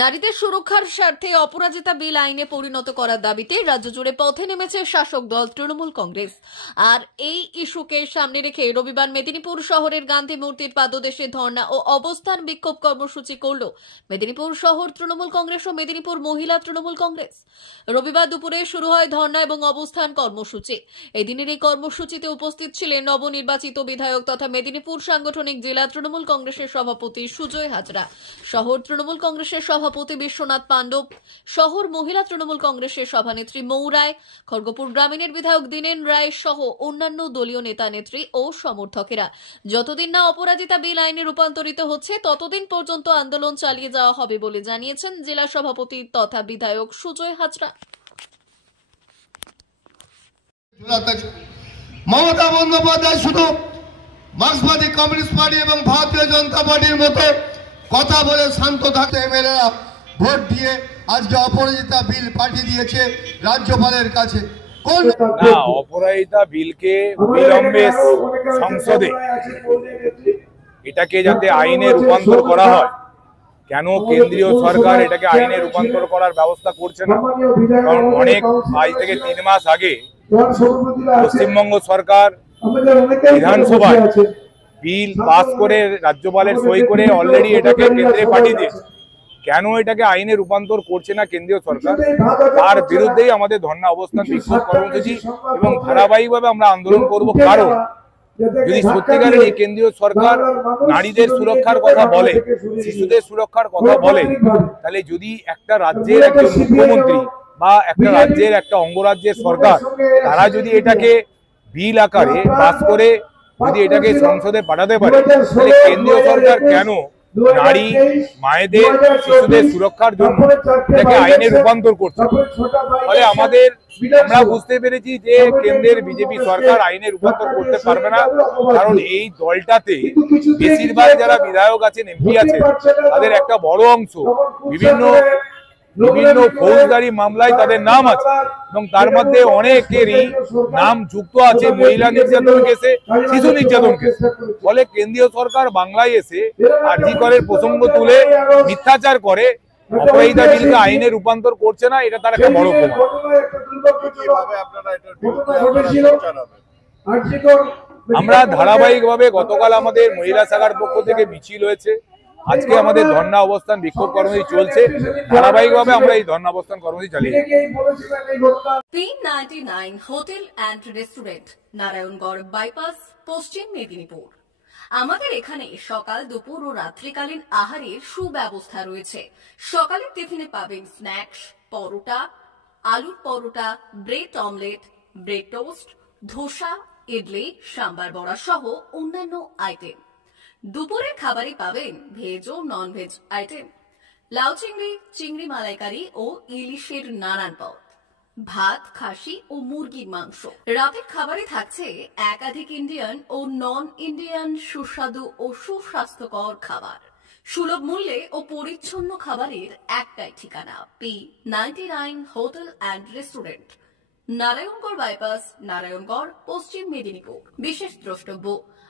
নারীদের সুরক্ষার স্বার্থে অপরাজিতা বিল আইনে পরিণত করার দাবিতে রাজ্য জুড়ে পথে নেমেছে শাসক দল তৃণমূল কংগ্রেস। আর এই ইস্যুকে সামনে রেখে রবিবার মেদিনীপুর শহরের গান্ধী মূর্তির পাদদেশে ধর্ণা ও অবস্থান বিক্ষোভ কর্মসূচি করল মেদিনীপুর শহর তৃণমূল কংগ্রেস ও মেদিনীপুর মহিলা তৃণমূল কংগ্রেস। রবিবার দুপুরে শুরু হয় ধর্ণা এবং অবস্থান কর্মসূচি। এই দিনের এই কর্মসূচিতে উপস্থিত ছিলেন নবনির্বাচিত বিধায়ক তথা মেদিনীপুর সাংগঠনিক জেলা তৃণমূল কংগ্রেসের সভাপতি সুজয় হাজরা, শহর তৃণমূল কংগ্রেসের সভাপতি বিশ্বনাথ পাণ্ডব, শহর মহিলা তৃণমূল কংগ্রেসের সভানেত্রী মৌ রায়, খড়গপুর গ্রামীণের বিধায়ক দীনেন রায় সহ অন্যান্য দলীয় নেতা নেত্রী ও সমর্থকেরা। যতদিন না অপরাজিতা বিল আইনে রূপান্তরিত হচ্ছে ততদিন পর্যন্ত আন্দোলন চালিয়ে যাওয়া হবে বলে জানিয়েছেন জেলা সভাপতি তথা বিধায়ক সুজয় হাজরা। মমতা বন্দ্যোপাধ্যায় শুধু মার্ক্সবাদী কমিউনিস্ট পার্টি এবং ভারতীয় জনতা পার্টির মতো কথা বলে শান্ত থাকতে এমএলএরা ভোট দিয়ে আজকে অপরাজিতা বিল পাঠিয়ে দিয়েছে রাজ্যপালের কাছে। না, অপরাজিতা বিলকে বিলম্বে সংসদে এটাকে যাতে আইনে রূপান্তর করা হয়, কেন কেন্দ্রীয় সরকার এটাকে আইনে রূপান্তর করার ব্যবস্থা করছে না? কারণ অনেক আজ থেকে 3 মাস আগে পশ্চিমবঙ্গ সরকার বিধানসভায় বিল পাস করে রাজ্যপালের সই করে অলরেডি এটাকে কেন্দ্রে পাঠিয়ে দিয়েছে। কেন এটাকে আইনে রূপান্তর করছে না কেন্দ্রীয় সরকার, তার বিরুদ্ধেই আমাদের ধর্ণা অবস্থান বিক্ষোভ কর্মসূচি এবং ধারাবাহিকভাবে আমরা আন্দোলন করব। কারণ যদি সত্যিকারের এই কেন্দ্রীয় সরকার নারীদের সুরক্ষার কথা বলে, শিশুদের সুরক্ষার কথা বলে, তাহলে যদি একটা রাজ্যের একজন মুখ্যমন্ত্রী বা একটা রাজ্যের একটা অঙ্গরাজ্যের সরকার তারা যদি এটাকে বিল আকারে পাস করে যদি এটাকে সংসদে পাঠাতে পারে, তাহলে কেন্দ্রীয় সরকার কেন নারী মায়েদের শিশুদের সুরক্ষার জন্য এটাকে আইনে রূপান্তর করছে? ফলে আমরা বুঝতে পেরেছি যে কেন্দ্রের বিজেপি সরকার আইনে রূপান্তর করতে পারবে না, কারণ এই দলটাতে বেশিরভাগ যারা বিধায়ক আছেন, এমপি আছেন, তাদের একটা বড় অংশ বিভিন্ন ফৌজদারি মামলায় তাদের নাম আছে এবং তার মধ্যে অনেকেরই নাম যুক্ত আছে মহিলা নির্যাতন কেসে, শিশু নির্যাতন কেসে। ফলে কেন্দ্রীয় সরকার বাংলায় এসে আরজি করের প্রসঙ্গ তুলে মিথ্যাচার করে অপরাজিতা বিলকে আইনে রূপান্তর করছে না, এটা তার একটা বড় প্রমাণ। আমরা ধারাবাহিকভাবে গতকাল আমাদের মহিলা শাখার পক্ষ থেকে মিছিল হয়েছে, আজকে আমাদের ধর্ণা অবস্থান বিক্ষোভ কর্মসূচি চলছে, ধারাবাহিকভাবে আমরা এই ধর্ণা অবস্থান কর্মসূচি চালিয়ে যাচ্ছি। P99 hotel and restaurant, Narayangarh bypass, পশ্চিম মেদিনীপুর। আমাদের এখানে সকাল, দুপুর ও রাত্রিকালীন আহারের সুব্যবস্থা রয়েছে। সকালের টিফিনে পাবেন স্ন্যাক্স, পরোটা, আলুর paratha, bread omelette, bread toast, dosa, idli, sambar vada সহ অন্যান্য আইটেম। দুপুরের খাবারে পাবেন ভেজ ও নন ভেজ আইটেম, লাউ চিংড়ি, চিংড়ি মালাইকারি ও ইলিশের নানান পদ, ভাত, খাসি ও মুরগির মাংস। রাতের খাবারে থাকছে একাধিক ইন্ডিয়ান ও নন ইন্ডিয়ান সুস্বাদু ও সুস্বাস্থ্যকর খাবার। সুলভ মূল্যে ও পরিচ্ছন্ন খাবারের একটাই ঠিকানা, P99 hotel and restaurant, Narayangarh bypass, Narayangarh, পশ্চিম মেদিনীপুর। বিশেষ দ্রষ্টব্য,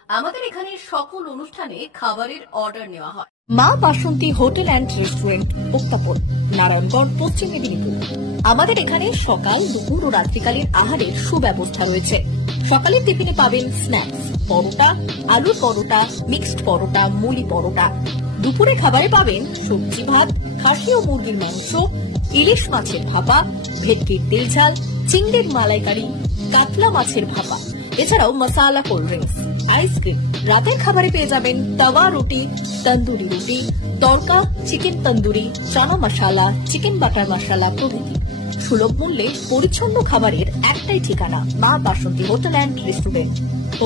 আমাদের এখানে সকল অনুষ্ঠানে খাবারের অর্ডার নেওয়া হয়। মা বাসন্তী হোটেল অ্যান্ড রেস্টুরেন্ট, উত্তাপন, নারায়ণগড়, পশ্চিম মেদিনীপুর। আমাদের এখানে সকাল, দুপুর ও রাত্রিকালীন আহারের সুব্যবস্থা রয়েছে। সকালের টিফিনে পাবেন স্ন্যাক্স, পরোটা, আলুর পরোটা, মিক্সড পরোটা, মুলি পরোটা। দুপুরে খাবারে পাবেন সবজি ভাত, খাসি ও মুরগির মাংস, ইলিশ মাছের ভাপা, ভেটকির তেল ঝাল, চিংড়ির মালাইকারি, কাতলা মাছের ভাপা, এছাড়াও মশালা কোল্ড ড্রিঙ্কস, আইসক্রিম। রাতের খাবারে পেয়ে যাবেন তাওয়া রুটি, তন্দুরি রুটি, তড়কা, চিকেন তন্দুরি, চানা মশালা, চিকেন বাটার মশালা প্রভৃতি। সুলভ মূল্যে পরিচ্ছন্ন খাবারের একটাই ঠিকানা, মা বাসন্তী হোটেল অ্যান্ড রেস্টুরেন্ট,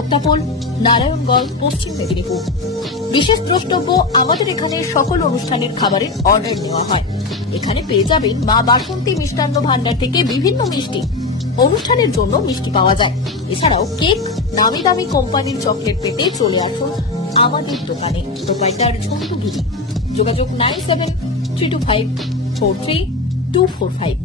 উত্তাপন, নারায়ণগড়, পশ্চিম মেদিনীপুর। বিশেষ দ্রষ্টব্য, আমাদের এখানে সকল অনুষ্ঠানের খাবারের অর্ডার নেওয়া হয়। এখানে পেয়ে যাবেন মা বাসন্তী মিষ্টান্ন ভান্ডার থেকে বিভিন্ন মিষ্টি। অনুষ্ঠানের জন্য মিষ্টি পাওয়া যায়। এছাড়াও কেক, নামি দামি কোম্পানির চকলেট পেতে চলে আসুন আমাদের দোকানে। প্রোপাইটার ঝন্টু গিরি। যোগাযোগ 9732543245।